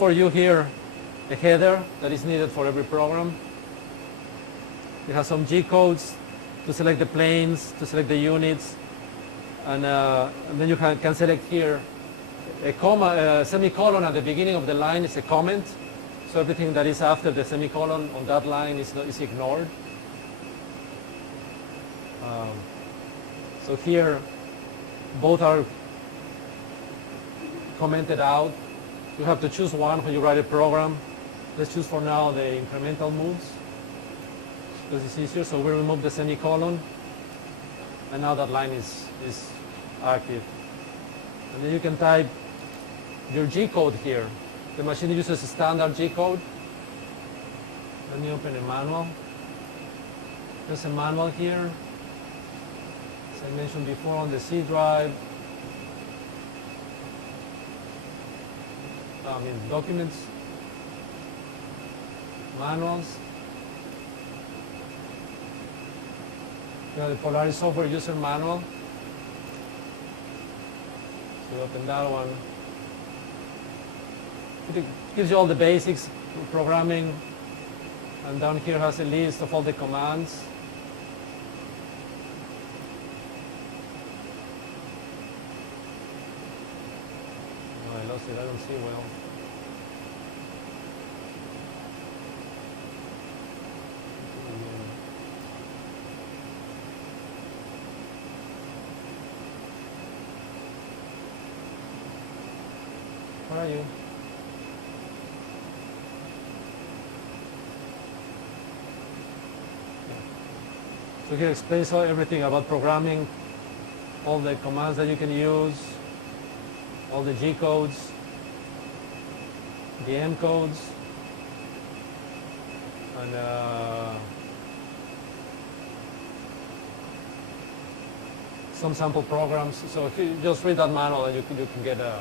for you here a header that is needed for every program. It has some G codes to select the planes, to select the units, and then you can select here a comma, a semicolon at the beginning of the line is a comment. So everything that is after the semicolon on that line is ignored. So here, both are commented out. You have to choose one when you write a program. Let's choose for now the incremental moves, because it's easier. So we remove the semicolon, and now that line is active. And then you can type your G code here. The machine uses a standard G code. Let me open a manual. There's a manual here. As I mentioned before, on the C drive. Documents, manuals. You have the Polarity software user manual. So you open that one. It gives you all the basics of programming, and down here has a list of all the commands. Oh, I lost it, I don't see well. Where are you? So here explains everything about programming, all the commands that you can use, all the G codes, the M codes, and some sample programs. So if you just read that manual, and you can get an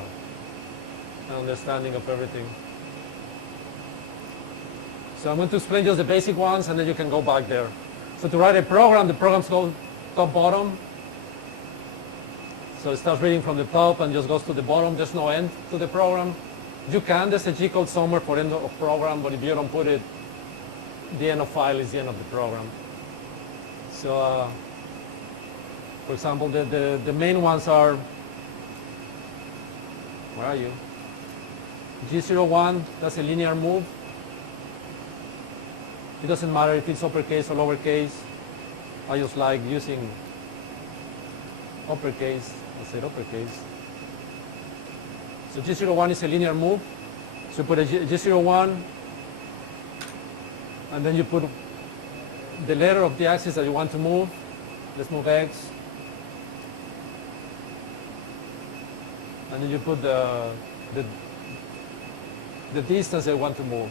understanding of everything. So I'm going to explain just the basic ones, and then you can go back there. So to write a program, the programs go top bottom. So it starts reading from the top and just goes to the bottom. There's no end to the program. There's a G code somewhere for end of program, but if you don't put it, the end of file is the end of the program. So for example, the main ones are, where are you? G01, that's a linear move. It doesn't matter if it's uppercase or lowercase. I just like using uppercase. I said uppercase. So G01 is a linear move. So you put a G01, and then you put the letter of the axis that you want to move. Let's move X. And then you put the distance that you want to move.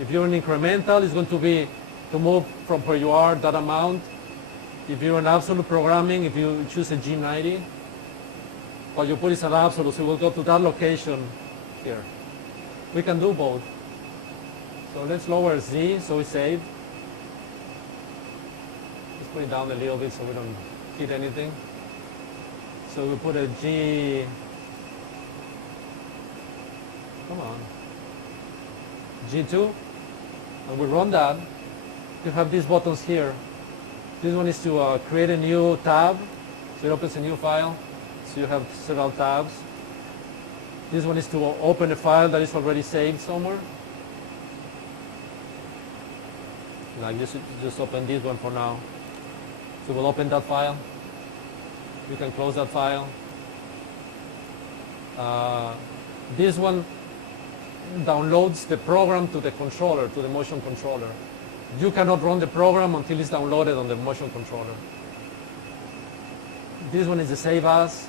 If you're an incremental, it's going to be to move from where you are, that amount. If you're an absolute programming, if you choose a G90, what you put is an absolute, so we'll go to that location here. We can do both. So let's lower Z, so it's saved. Let's put it down a little bit so we don't hit anything. So we put a G, come on, G2, and we run that. You have these buttons here. This one is to create a new tab, so it opens a new file. So you have several tabs. This one is to open a file that is already saved somewhere. Like just open this one for now. So we'll open that file. You can close that file. This one downloads the program to the controller, to the motion controller. You cannot run the program until it's downloaded on the motion controller. This one is the save as.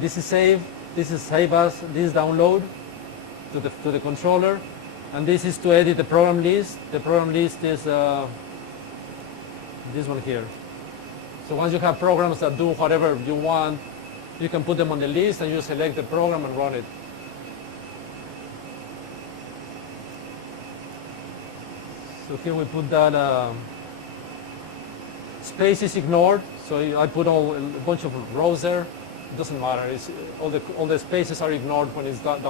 This is save. This is save as. This is download to the controller, and this is to edit the program list. The program list is this one here. So once you have programs that do whatever you want, you can put them on the list, and you select the program and run it. So here we put that space is ignored. So I put a bunch of rows there. It doesn't matter. All the spaces are ignored when it's down